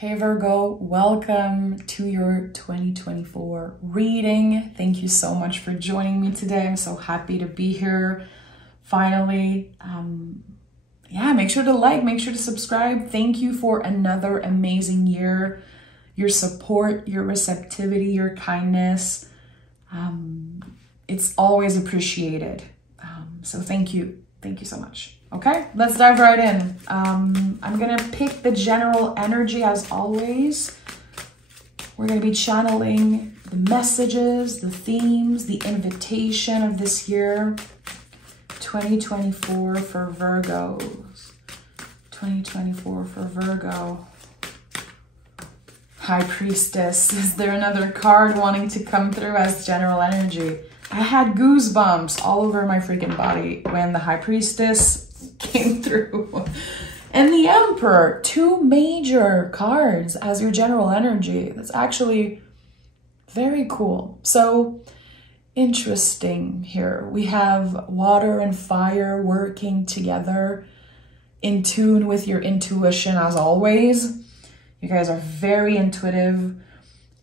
Hey Virgo, welcome to your 2024 reading. Thank you so much for joining me today. I'm so happy to be here finally. Make sure to like, make sure to subscribe. Thank you for another amazing year. Your support, your receptivity, your kindness. It's always appreciated. So thank you. Thank you so much. Okay, let's dive right in. I'm gonna pick the general energy as always. We're gonna be channeling the messages, the themes, the invitation of this year, 2024 for Virgos. 2024 for Virgo. High Priestess. Is there another card wanting to come through as general energy? I had goosebumps all over my freaking body when the High Priestess came through. And the Emperor, two major cards as your general energy. That's actually very cool. So interesting here. We have water and fire working together, in tune with your intuition as always. You guys are very intuitive.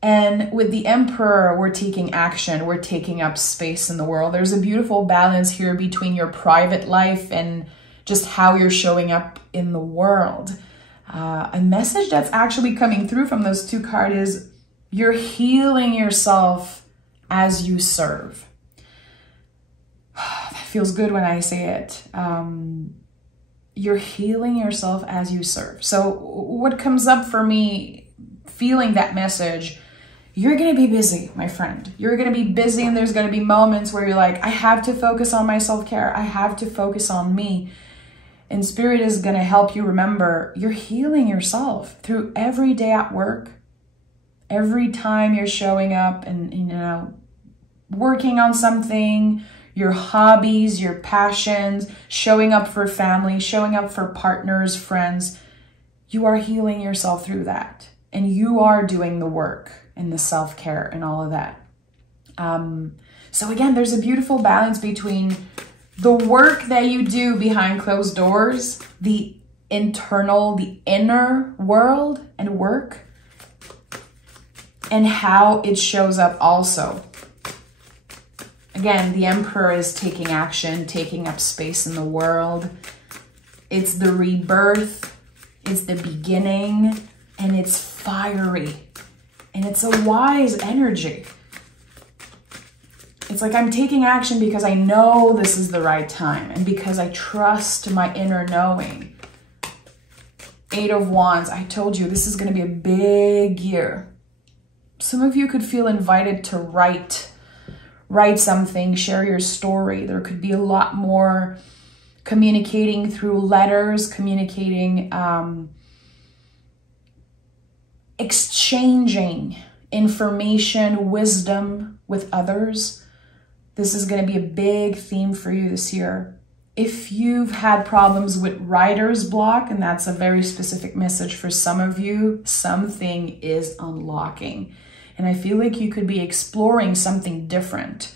And with the Emperor, we're taking action. We're taking up space in the world. There's a beautiful balance here between your private life and just how you're showing up in the world. A message that's actually coming through from those two cards is you're healing yourself as you serve. That feels good when I say it. You're healing yourself as you serve. So what comes up for me, feeling that message, you're going to be busy, my friend. You're going to be busy, and there's going to be moments where you're like, I have to focus on my self-care. I have to focus on me. And Spirit is going to help you remember you're healing yourself through every day at work, every time you're showing up and, working on something, your hobbies, your passions, showing up for family, showing up for partners, friends. You are healing yourself through that. And you are doing the work and the self-care and all of that. So again, there's a beautiful balance between the work that you do behind closed doors, the internal, the inner world and work, and how it shows up also. Again, the Emperor is taking action, taking up space in the world. It's the rebirth, it's the beginning, and it's fiery. And it's a wise energy. It's like I'm taking action because I know this is the right time and because I trust my inner knowing. Eight of Wands, I told you this is going to be a big year. Some of you could feel invited to write something, share your story. There could be a lot more communicating through letters, communicating, exchanging information, wisdom with others. This is going to be a big theme for you this year. If you've had problems with writer's block, and that's a very specific message for some of you, something is unlocking. And I feel like you could be exploring something different.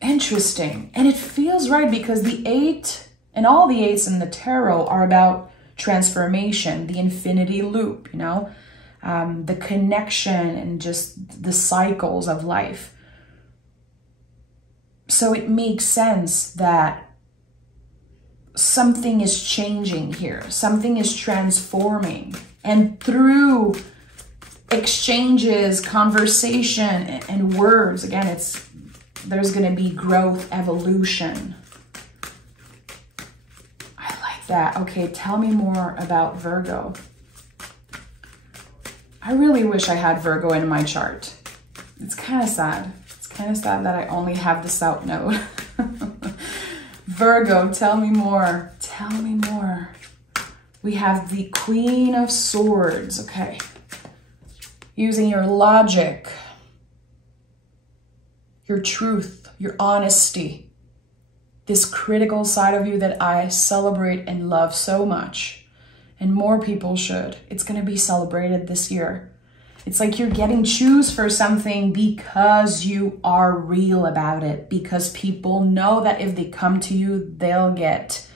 Interesting. And it feels right because the 8 and all the 8s in the tarot are about transformation, the infinity loop, the connection and just the cycles of life. So it makes sense that something is changing here. Something is transforming. And through exchanges, conversation, and words, again, there's going to be growth, evolution. I like that. Okay, tell me more about Virgo. I really wish I had Virgo in my chart. It's kind of sad. It's kind of sad that I only have the South Node. Virgo, tell me more. Tell me more. We have the Queen of Swords. Okay. Using your logic, your truth, your honesty, this critical side of you that I celebrate and love so much. And more people should. It's going to be celebrated this year. It's like you're getting choose for something because you are real about it. Because people know that if they come to you, they'll get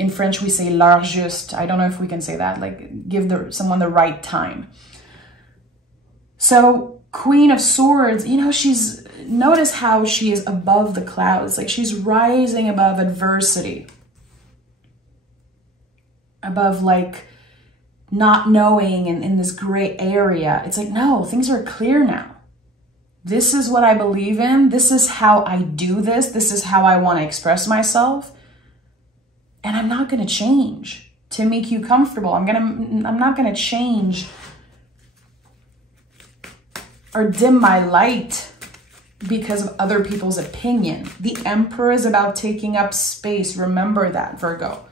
In French, we say l'heure juste. I don't know if we can say that, like give someone the right time. So Queen of Swords, you know, notice how she is above the clouds. Like she's rising above adversity. Above like not knowing and in this gray area. It's like, no, things are clear now. This is what I believe in. This is how I do this. This is how I want to express myself. And I'm not going to change to make you comfortable. I'm not going to change or dim my light because of other people's opinion. The Emperor is about taking up space. Remember that, Virgo.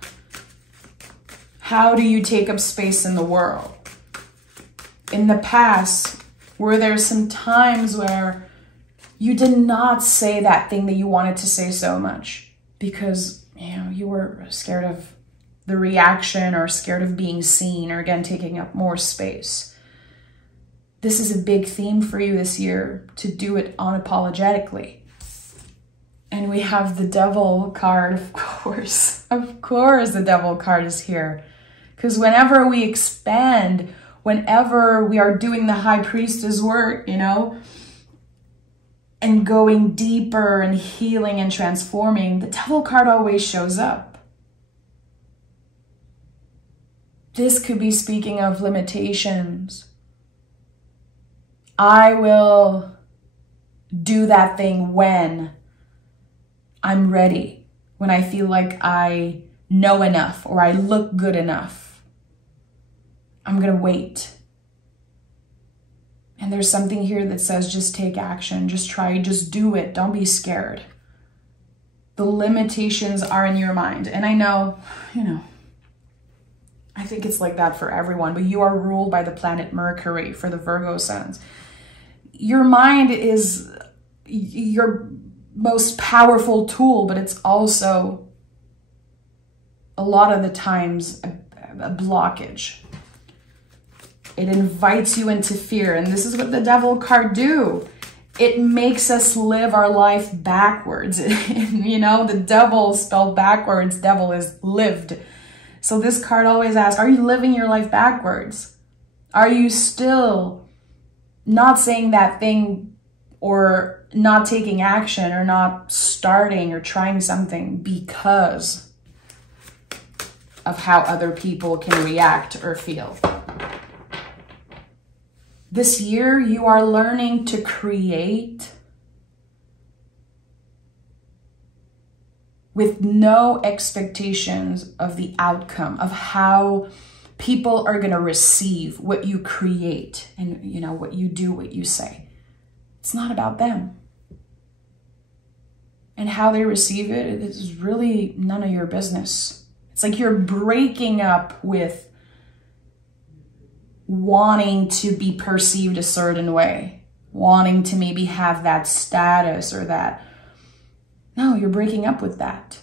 How do you take up space in the world? In the past, were there some times where you did not say that thing that you wanted to say so much because, you know, you were scared of the reaction or scared of being seen or again, taking up more space? This is a big theme for you this year, to do it unapologetically. And we have the Devil card, of course. Of course the Devil card is here. Because whenever we expand, whenever we are doing the High Priestess work, you know, and going deeper and healing and transforming, the Devil card always shows up. This could be speaking of limitations. I will do that thing when I'm ready, when I feel like I know enough or I look good enough. I'm going to wait. And there's something here that says just take action, just try, just do it. Don't be scared. The limitations are in your mind. And I know, you know, I think it's like that for everyone, but you are ruled by the planet Mercury for the Virgo signs. Your mind is your most powerful tool, but it's also a lot of the times a blockage. It invites you into fear. And this is what the Devil card do. It makes us live our life backwards. You know, the devil spelled backwards, devil is lived. So this card always asks, are you living your life backwards? Are you still not saying that thing or not taking action or not starting or trying something because of how other people can react or feel? This year, you are learning to create with no expectations of the outcome, of how people are going to receive what you create and, you know, what you do, what you say. It's not about them. And how they receive it is really none of your business. It's like you're breaking up with wanting to be perceived a certain way, wanting to maybe have that status or that. No, you're breaking up with that.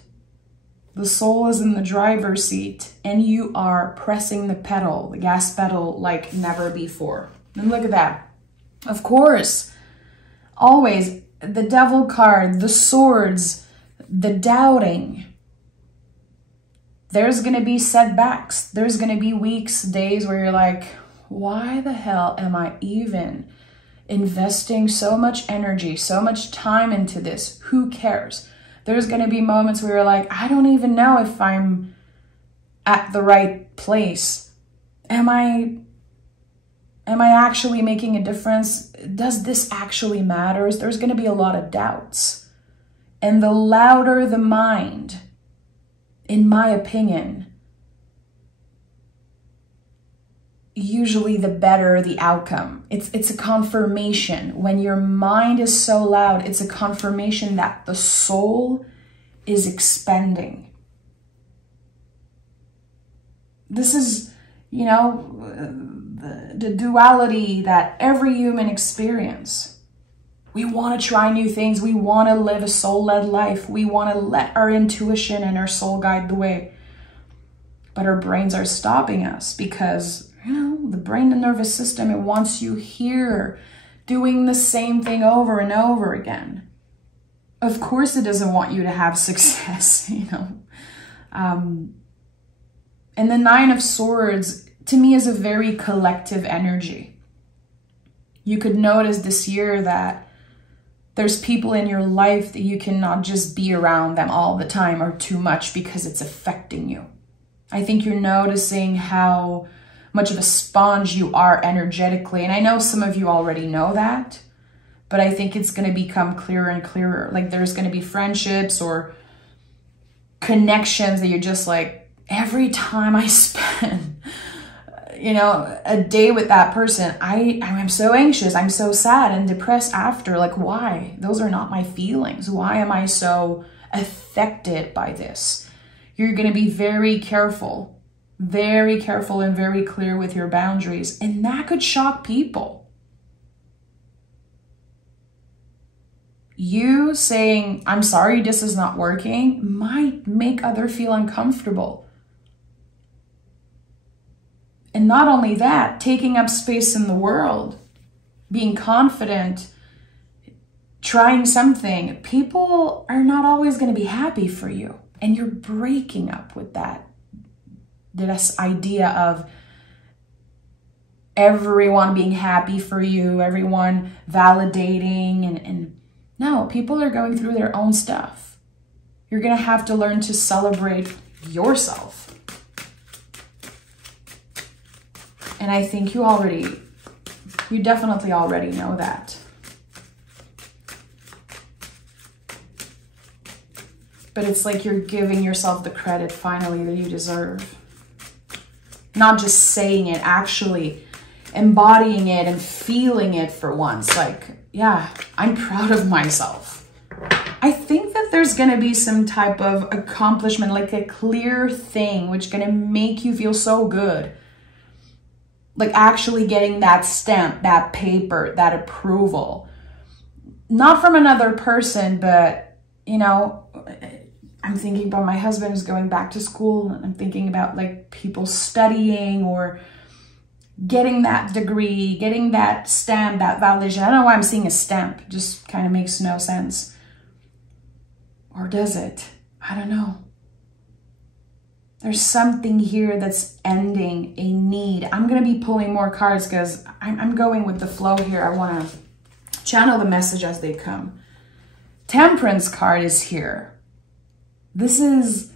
The soul is in the driver's seat and you are pressing the pedal, the gas pedal, like never before. And look at that. Of course, always the Devil card, the swords, the doubting. There's going to be setbacks. There's going to be weeks, days where you're like, why the hell am I even investing so much energy, so much time into this? Who cares? There's going to be moments where you're like, I don't even know if I'm at the right place. Am I actually making a difference? Does this actually matter? There's going to be a lot of doubts. And the louder the mind, in my opinion, usually the better the outcome. It's a confirmation. When your mind is so loud, it's a confirmation that the soul is expanding. This is, you know, the duality that every human experience. We want to try new things. We want to live a soul-led life. We want to let our intuition and our soul guide the way. But our brains are stopping us because, you know, the brain and nervous system, it wants you here doing the same thing over and over again. Of course, it doesn't want you to have success, you know. And the Nine of Swords, to me, is a very collective energy. You could notice this year that there's people in your life that you cannot just be around them all the time or too much because it's affecting you. I think you're noticing how much of a sponge you are energetically. And I know some of you already know that, but I think it's going to become clearer and clearer. Like there's going to be friendships or connections that you're just like, every time I spend, you know, a day with that person, I'm so anxious, I'm so sad and depressed after. Like, why? Those are not my feelings. Why am I so affected by this? You're going to be very careful and very clear with your boundaries. And that could shock people. You saying, I'm sorry, this is not working, might make others feel uncomfortable. And not only that, taking up space in the world, being confident, trying something, people are not always going to be happy for you. And you're breaking up with this idea of everyone being happy for you, everyone validating. And no, people are going through their own stuff. You're going to have to learn to celebrate yourself. And I think you definitely already know that. But it's like you're giving yourself the credit finally that you deserve. Not just saying it, actually embodying it and feeling it for once. Like, yeah, I'm proud of myself. I think that there's going to be some type of accomplishment, like a clear thing, which is going to make you feel so good. Like actually getting that stamp, that paper, that approval. Not from another person, but, you know, I'm thinking about my husband who's going back to school. And I'm thinking about like people studying or getting that degree, getting that stamp, that validation. I don't know why I'm seeing a stamp. It just kind of makes no sense. Or does it? I don't know. There's something here that's ending a need. I'm going to be pulling more cards because I'm going with the flow here. I want to channel the message as they come. Temperance card is here. This is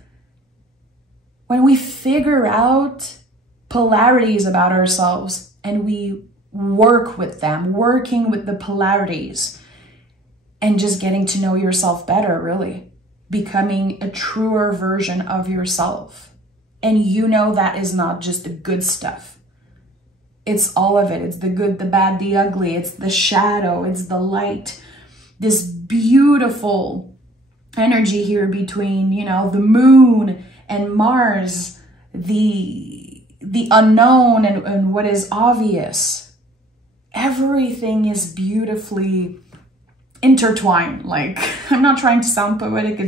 when we figure out polarities about ourselves and we work with them, working with the polarities and just getting to know yourself better, really. Becoming a truer version of yourself. And you know that is not just the good stuff. It's all of it. It's the good, the bad, the ugly. It's the shadow. It's the light. This beautiful energy here between, you know, the moon and Mars, the unknown and what is obvious. Everything is beautifully intertwined. Like, I'm not trying to sound poetic.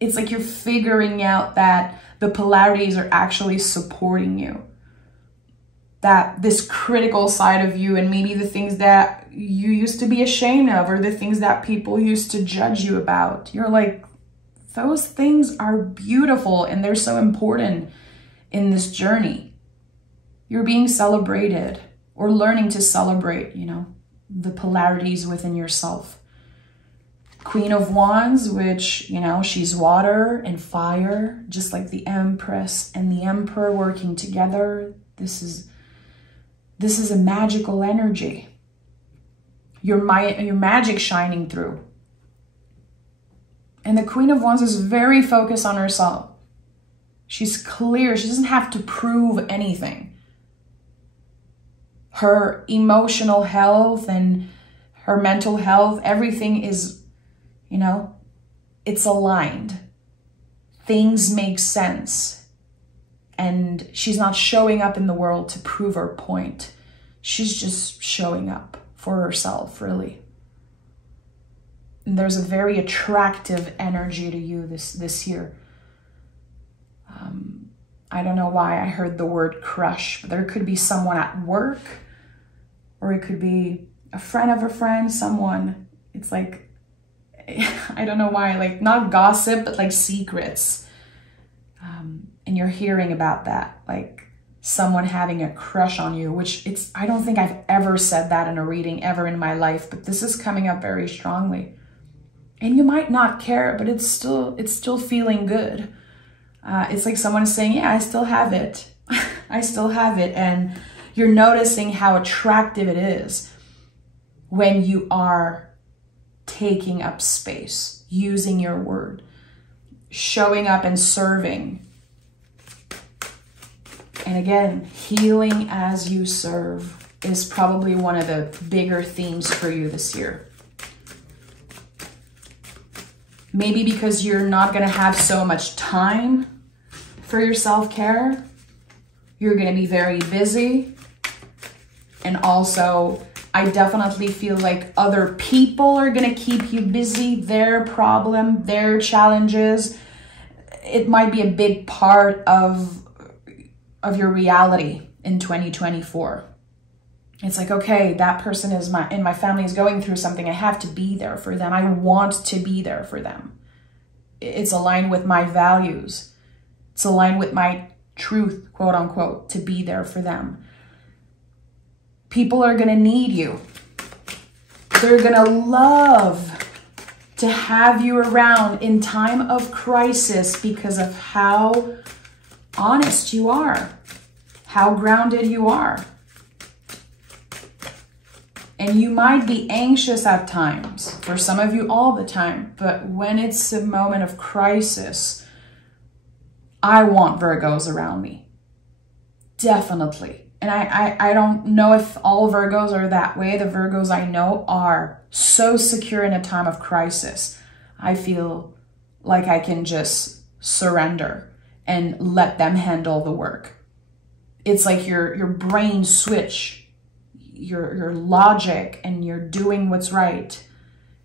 It's like you're figuring out that the polarities are actually supporting you. That this critical side of you and maybe the things that you used to be ashamed of or the things that people used to judge you about. You're like, those things are beautiful and they're so important in this journey. You're being celebrated or learning to celebrate, you know, the polarities within yourself. Queen of Wands, which, you know, she's water and fire, just like the Empress and the Emperor working together. This is a magical energy. Your magic shining through. And the Queen of Wands is very focused on herself. She's clear. She doesn't have to prove anything. Her emotional health and her mental health, everything is, you know, it's aligned. Things make sense. And she's not showing up in the world to prove her point. She's just showing up for herself, really. And there's a very attractive energy to you this year. I don't know why I heard the word crush, but there could be someone at work, or it could be a friend of a friend, someone. It's like, I don't know why, like not gossip, but like secrets. And you're hearing about that, like someone having a crush on you, which I don't think I've ever said that in a reading ever in my life, but this is coming up very strongly. And you might not care, but it's still feeling good. It's like someone is saying, yeah, I still have it. I still have it. And you're noticing how attractive it is when you are taking up space, using your word, showing up and serving. And again, healing as you serve is probably one of the bigger themes for you this year. Maybe because you're not going to have so much time for your self-care. You're going to be very busy. And also, I definitely feel like other people are going to keep you busy. Their problem, their challenges. It might be a big part of your reality in 2024. It's like, okay, that person in my family is going through something. I have to be there for them. I want to be there for them. It's aligned with my values. It's aligned with my truth, quote unquote, to be there for them. People are going to need you. They're going to love to have you around in time of crisis because of how honest you are, how grounded you are. And you might be anxious at times, for some of you all the time, but when it's a moment of crisis, I want Virgos around me. Definitely. And I don't know if all Virgos are that way. The Virgos I know are so secure in a time of crisis. I feel like I can just surrender and let them handle the work. It's like your brain switch, your logic, and you're doing what's right,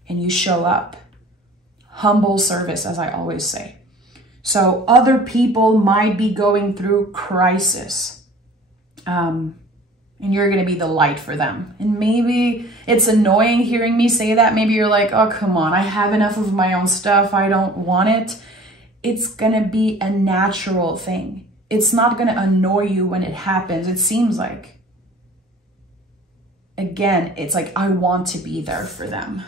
and you show up. Humble service, as I always say. So other people might be going through crisis. And you're going to be the light for them. And maybe it's annoying hearing me say that. Maybe you're like, oh, come on, I have enough of my own stuff. I don't want it. It's going to be a natural thing. It's not going to annoy you when it happens. It seems like. Again, it's like, I want to be there for them.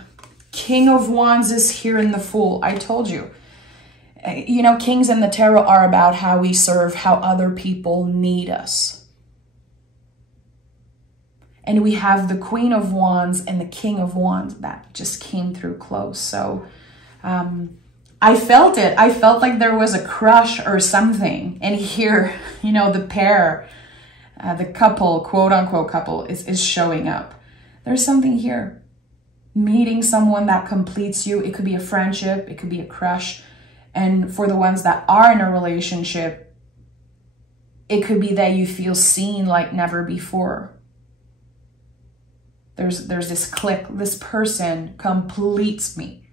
King of Wands is here in the Fool. I told you. You know, Kings in the Tarot are about how we serve, how other people need us. And we have the Queen of Wands and the King of Wands that just came through close. So I felt it. I felt like there was a crush or something. And here, you know, the pair, the couple, quote unquote couple, is showing up. There's something here. Meeting someone that completes you. It could be a friendship. It could be a crush. And for the ones that are in a relationship, it could be that you feel seen like never before. There's this click. This person completes me.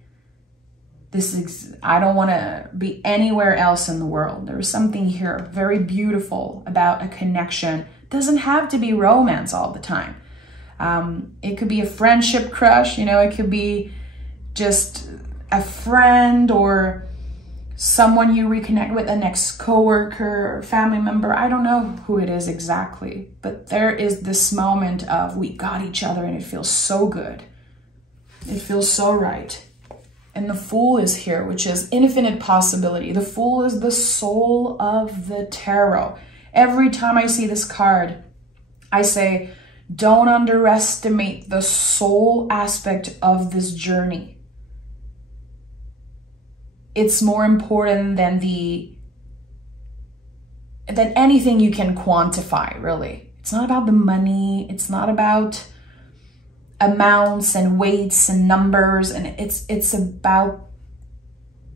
I don't want to be anywhere else in the world. There's something here very beautiful about a connection. It doesn't have to be romance all the time. It could be a friendship crush. You know, it could be just a friend or someone you reconnect with, an ex-coworker or family member. I don't know who it is exactly, but there is this moment of we got each other and it feels so good. It feels so right. And the Fool is here, which is infinite possibility. The Fool is the soul of the tarot. Every time I see this card, I say, don't underestimate the soul aspect of this journey. It's more important than anything you can quantify, really. It's not about the money. It's not about amounts and weights and numbers. And it's about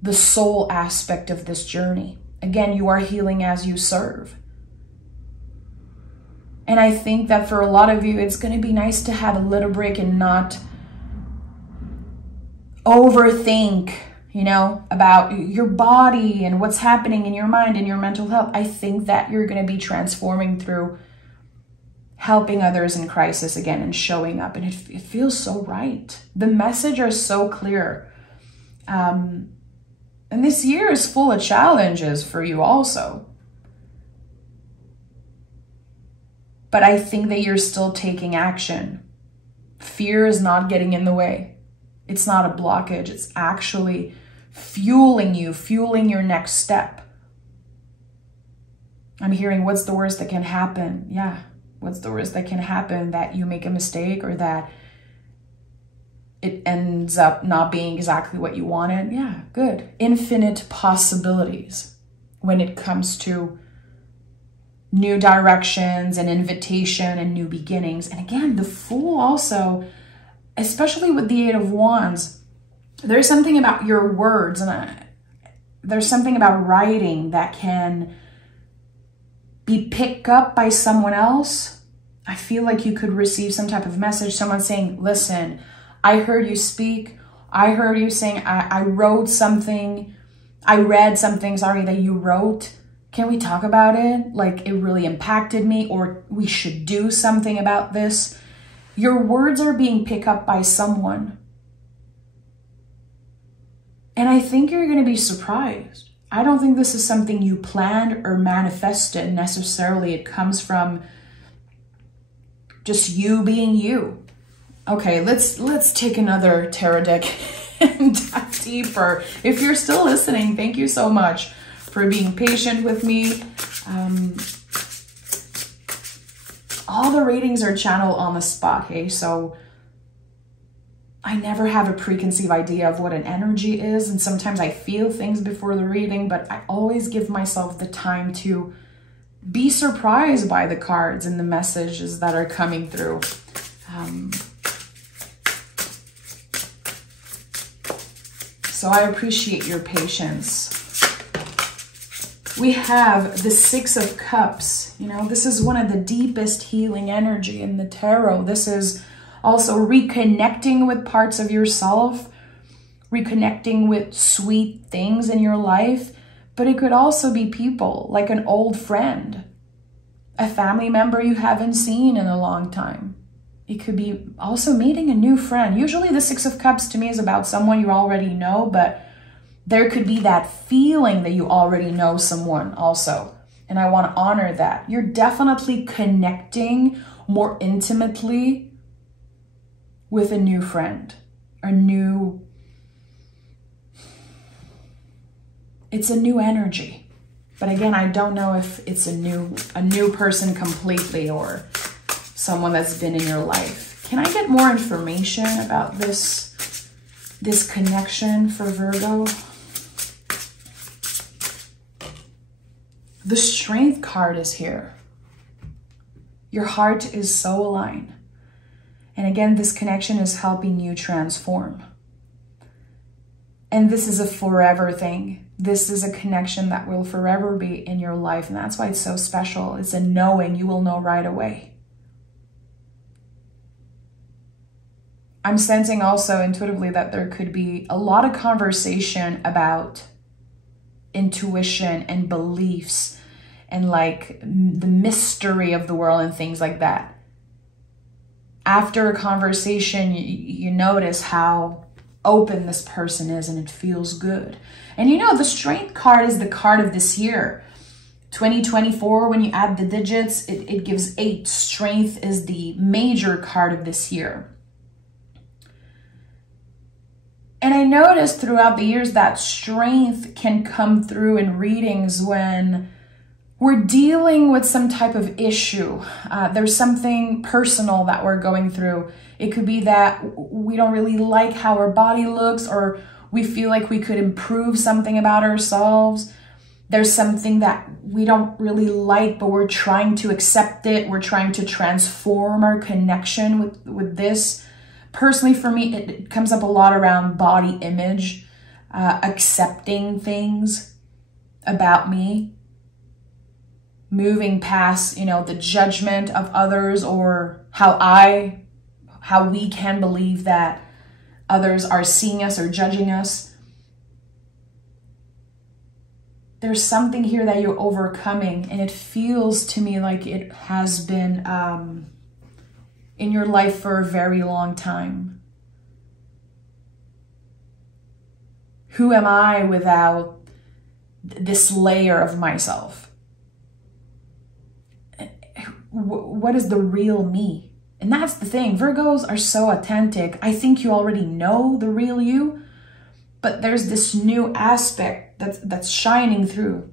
the soul aspect of this journey. Again, you are healing as you serve. And I think that for a lot of you, it's going to be nice to have a little break and not overthink, you know, about your body and what's happening in your mind and your mental health. I think that you're going to be transforming through helping others in crisis again and showing up. And it feels so right. The messages are so clear. And this year is full of challenges for you also. But I think that you're still taking action. Fear is not getting in the way. It's not a blockage. It's actually fueling you, fueling your next step. I'm hearing, what's the worst that can happen? Yeah, what's the worst that can happen? That you make a mistake or that it ends up not being exactly what you wanted? Yeah, good. Infinite possibilities when it comes to new directions and invitation and new beginnings. And again, the Fool also, especially with the Eight of Wands, there's something about your words and there's something about writing that can be picked up by someone else. I feel like you could receive some type of message, someone saying, listen, I heard you speak. I heard you saying, I wrote something. I read something, sorry, that you wrote. Can we talk about it? Like, it really impacted me, or we should do something about this. Your words are being picked up by someone. And I think you're going to be surprised. I don't think this is something you planned or manifested necessarily. It comes from just you being you. Okay, let's take another tarot deck and dive deeper. If you're still listening, thank you so much for being patient with me. All the readings are channeled on the spot, hey? So I never have a preconceived idea of what an energy is, and sometimes I feel things before the reading, but I always give myself the time to be surprised by the cards and the messages that are coming through. So I appreciate your patience. We have the Six of Cups. You know, this is one of the deepest healing energy in the tarot. This is also reconnecting with parts of yourself, reconnecting with sweet things in your life. But it could also be people, like an old friend, a family member you haven't seen in a long time. It could be also meeting a new friend. Usually the Six of Cups to me is about someone you already know, but there could be that feeling that you already know someone also. And I want to honor that. You're definitely connecting more intimately with a new friend, it's a new energy. But again, I don't know if it's a new person completely or someone that's been in your life. Can I get more information about this connection for Virgo? The Strength card is here. Your heart is so aligned. And again, this connection is helping you transform. And this is a forever thing. This is a connection that will forever be in your life. And that's why it's so special. It's a knowing. You will know right away. I'm sensing also intuitively that there could be a lot of conversation about intuition and beliefs and like the mystery of the world and things like that. After a conversation, you notice how open this person is and it feels good. And you know, the Strength card is the card of this year. 2024, when you add the digits, it gives 8. Strength is the major card of this year. And I noticed throughout the years that strength can come through in readings when we're dealing with some type of issue. There's something personal that we're going through. It could be that we don't really like how our body looks, or we feel like we could improve something about ourselves. There's something that we don't really like, but we're trying to accept it. We're trying to transform our connection with this. Personally, for me, it comes up a lot around body image, accepting things about me, moving past, you know, the judgment of others, or how we can believe that others are seeing us or judging us. There's something here that you're overcoming, and it feels to me like it has been in your life for a very long time. Who am I without this layer of myself? What is the real me? And that's the thing. Virgos are so authentic. I think you already know the real you, but there's this new aspect that's shining through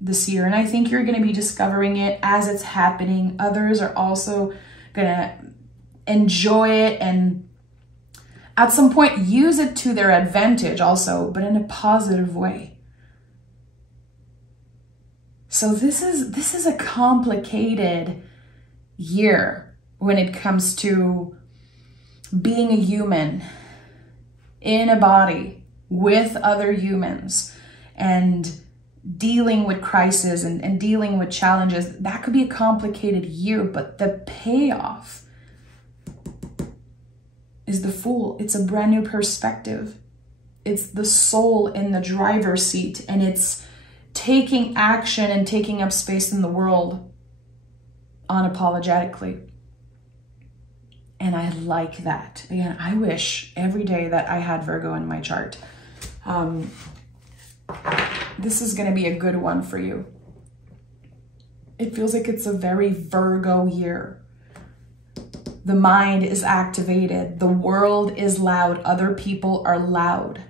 this year. And I think you're going to be discovering it as it's happening. Others are also going to enjoy it and at some point use it to their advantage also, but in a positive way. So this is a complicated year when it comes to being a human in a body with other humans and dealing with crisis and dealing with challenges. That could be a complicated year, but the payoff is the Fool. It's a brand new perspective. It's the soul in the driver's seat, and it's taking action and taking up space in the world unapologetically. And I like that. Again, I wish every day that I had Virgo in my chart. This is going to be a good one for you. It feels like it's a very Virgo year. The mind is activated. The world is loud. Other people are loud.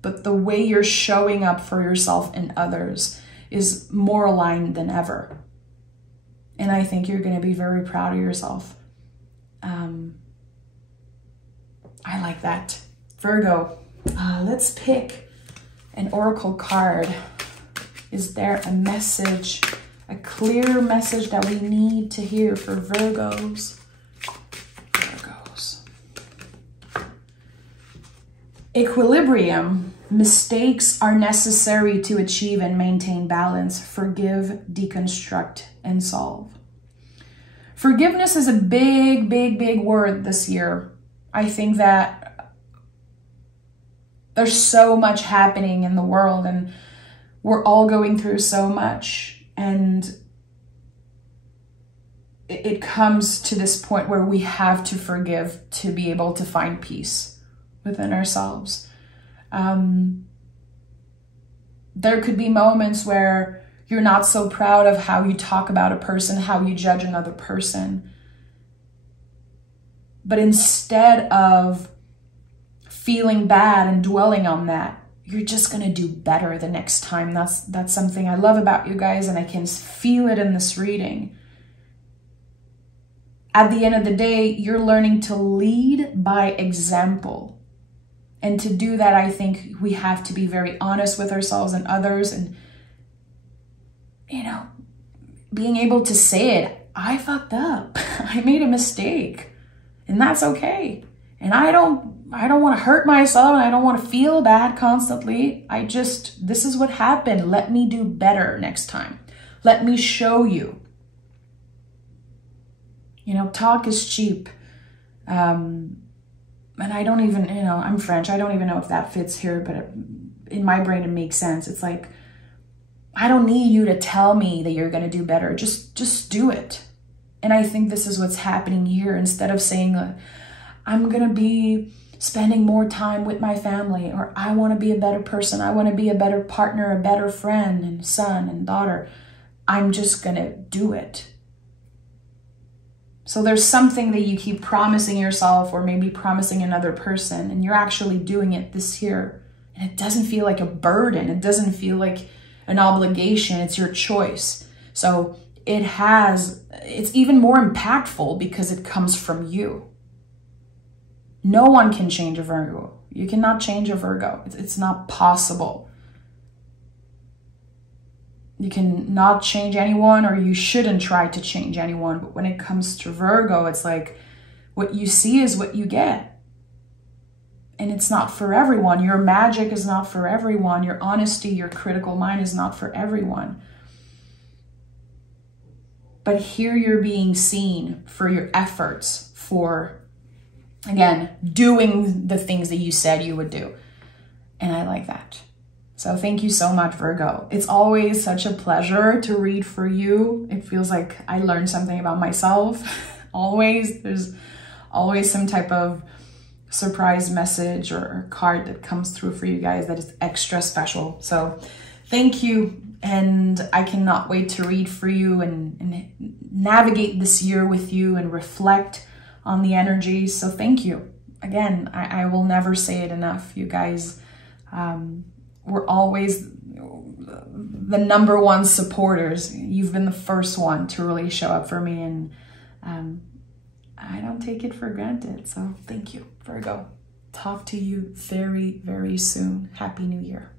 But the way you're showing up for yourself and others is more aligned than ever. And I think you're going to be very proud of yourself. I like that. Virgo, let's pick an oracle card. Is there a message, a clear message that we need to hear for Virgos? Virgos. Equilibrium. Mistakes are necessary to achieve and maintain balance. Forgive, deconstruct, and solve. Forgiveness is a big, big, big word this year. I think that there's so much happening in the world and we're all going through so much. And it comes to this point where we have to forgive to be able to find peace within ourselves. There could be moments where you're not so proud of how you talk about a person, how you judge another person. But instead of feeling bad and dwelling on that, you're just going to do better the next time. That's something I love about you guys, and I can feel it in this reading. At the end of the day, you're learning to lead by example. And to do that, I think we have to be very honest with ourselves and others, and, you know, being able to say it. I fucked up. I made a mistake. And that's okay. And I don't want to hurt myself, and I don't want to feel bad constantly. This is what happened. Let me do better next time. Let me show you. You know, talk is cheap. And I don't even, I'm French. I don't even know if that fits here, but in my brain, it makes sense. It's like, I don't need you to tell me that you're going to do better. Just do it. And I think this is what's happening here. Instead of saying, I'm going to be spending more time with my family, or I want to be a better person, I want to be a better partner, a better friend and son and daughter, I'm just going to do it. So there's something that you keep promising yourself, or maybe promising another person, and you're actually doing it this year. And it doesn't feel like a burden. It doesn't feel like an obligation. It's your choice. So it's even more impactful because it comes from you. No one can change a Virgo. You cannot change a Virgo. It's not possible. You can not change anyone, or you shouldn't try to change anyone. But when it comes to Virgo, it's like what you see is what you get. And it's not for everyone. Your magic is not for everyone. Your honesty, your critical mind is not for everyone. But here you're being seen for your efforts, for, again, doing the things that you said you would do. And I like that. So thank you so much, Virgo. It's always such a pleasure to read for you. It feels like I learned something about myself. Always. There's always some type of surprise message or card that comes through for you guys that is extra special. So thank you. And I cannot wait to read for you and navigate this year with you and reflect on the energy. So thank you. Again, I will never say it enough. You guys were always the number one supporters. You've been the first one to really show up for me, and I don't take it for granted. So thank you, Virgo. Talk to you very, very soon. Happy New Year.